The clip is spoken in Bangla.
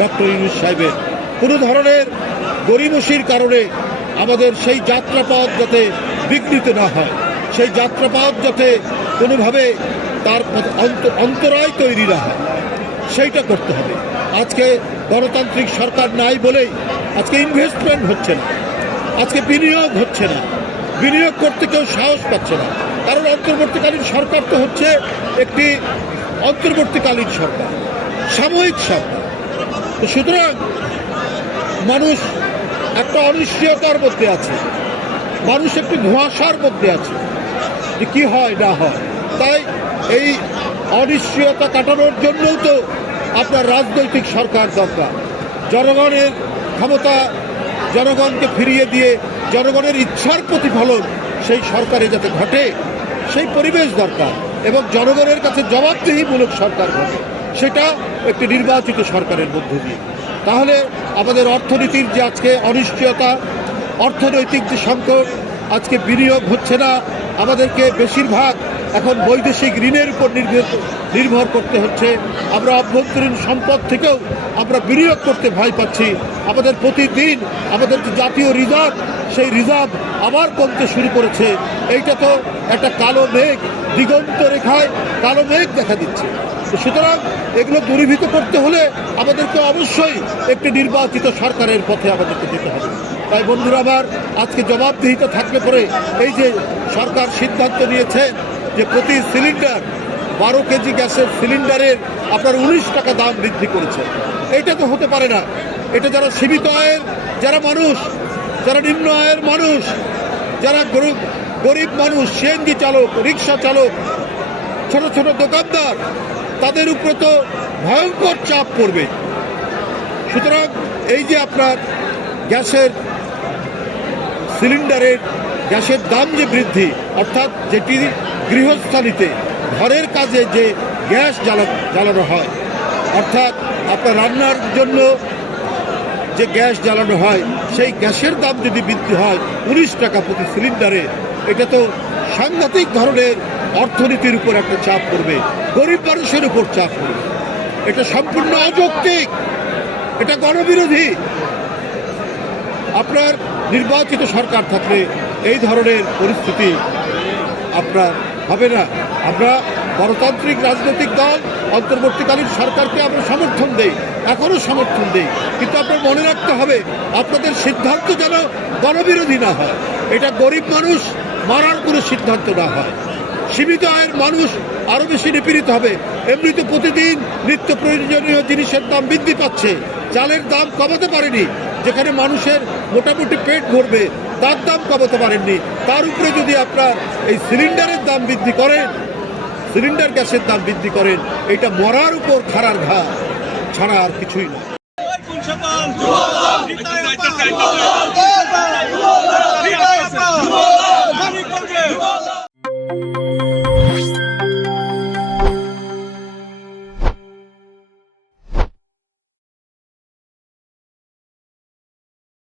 ডক্টর ইউনূস সাহেবের। কোনো ধরনের গড়িমসির কারণে আমাদের সেই যাত্রাপথ যাতে বিঘ্নিত না হয়, সেই যাত্রাপথ যাতে কোনোভাবে তার অন্তরায় তৈরি না হয়, সেইটা করতে হবে। আজকে গণতান্ত্রিক সরকার নাই বলেই আজকে ইনভেস্টমেন্ট হচ্ছে না, আজকে বিনিয়োগ হচ্ছে না, বিনিয়োগ করতে কেউ সাহস পাচ্ছে না। কারণ অন্তর্বর্তীকালীন সরকার তো হচ্ছে একটি অন্তর্বর্তীকালীন সরকার, সাময়িক সরকার। তো সুতরাং মানুষ একটা অনিশ্চয়তার মধ্যে আছে, মানুষ একটি ধোঁয়াশার মধ্যে আছে যে কী হয় না হয়। তাই এই অনিশ্চয়তা কাটানোর জন্যও তো আপনার রাজনৈতিক সরকার দরকার। জনগণের ক্ষমতা জনগণকে ফিরিয়ে দিয়ে জনগণের ইচ্ছার প্রতিফলন সেই সরকারে যাতে ঘটে, সেই পরিবেশ দরকার। এবং জনগণের কাছে জবাবদিহিমূলক সরকার ঘটে, সেটা একটি নির্বাচিত সরকারের মধ্যে দিয়ে। তাহলে আমাদের অর্থনীতির যে আজকে অনিশ্চয়তা, অর্থনৈতিক যে সংকট, আজকে বিনিয়োগ হচ্ছে না, আমাদেরকে বেশিরভাগ এখন বৈদেশিক ঋণের উপর নির্ভর করতে হচ্ছে। আমরা অভ্যন্তরীণ সম্পদ থেকেও আমরা বিনিয়োগ করতে ভয় পাচ্ছি। আমাদের প্রতিদিন আমাদের যে জাতীয় রিজার্ভ, সেই রিজার্ভ আবার কমতে শুরু করেছে। এইটা তো একটা কালো মেঘ, দিগন্ত রেখায় কালো মেঘ দেখা দিচ্ছে। সুতরাং এগুলো দূরীভূত করতে হলে আমাদেরকে অবশ্যই একটি নির্বাচিত সরকারের পথে আমাদেরকে যেতে হবে। তাই বন্ধুরা আমার, আজকে জবাবদিহিতা থাকলে পরে এই যে সরকার সিদ্ধান্ত নিয়েছে যে প্রতি সিলিন্ডার 12 কেজি গ্যাসের সিলিন্ডারের আপনার 19 টাকা দাম বৃদ্ধি করেছে, এটা তো হতে পারে না। এটা যারা সীমিত আয়ের যারা মানুষ, যারা নিম্ন আয়ের মানুষ, যারা গরিব মানুষ, সিএনজি চালক, রিক্সা চালক, ছোট ছোট দোকানদার, তাদের উপরে তো ভয়ঙ্কর চাপ পড়বে। সুতরাং এই যে আপনার গ্যাসের সিলিন্ডারের গ্যাসের দাম যে বৃদ্ধি, অর্থাৎ যেটি গৃহস্থালিতে ঘরের কাজে যে গ্যাস জ্বালানো হয়, অর্থাৎ আপনার রান্নার জন্য যে গ্যাস জ্বালানো হয়, সেই গ্যাসের দাম যদি বৃদ্ধি হয় 19 টাকা প্রতি সিলিন্ডারে, এটা তো সাংঘাতিক ধরনের অর্থনীতির উপর একটা চাপ পড়বে, গরিব মানুষের উপর চাপ পড়বে। এটা সম্পূর্ণ অযৌক্তিক, এটা গণবিরোধী। আপনার নির্বাচিত সরকার থাকলে এই ধরনের পরিস্থিতি আপনার হবে না। আমরা গণতান্ত্রিক রাজনৈতিক দল অন্তর্বর্তীকালীন সরকারকে আমরা সমর্থন দেই, এখনও সমর্থন দেই, কিন্তু আপনার মনে রাখতে হবে আপনাদের সিদ্ধান্ত যেন গণবিরোধী না হয়। এটা গরিব মানুষ মারার কোনো সিদ্ধান্ত না হয়, সীমিত আয়ের মানুষ আরও বেশি নিপীড়িত হবে। এমনিতে প্রতিদিন নিত্য প্রয়োজনীয় জিনিসের দাম বৃদ্ধি পাচ্ছে, চালের দাম কমাতে পারেনি, যেখানে মানুষের মোটামুটি পেট ভরবে তার দাম কমাতে পারেননি। তার উপরে যদি আপনার এই সিলিন্ডারের দাম বৃদ্ধি করেন, সিলিন্ডার গ্যাসের দাম বৃদ্ধি করেন, এটা মরার উপর খাড়ার ঘা ছাড়া আর কিছুই না।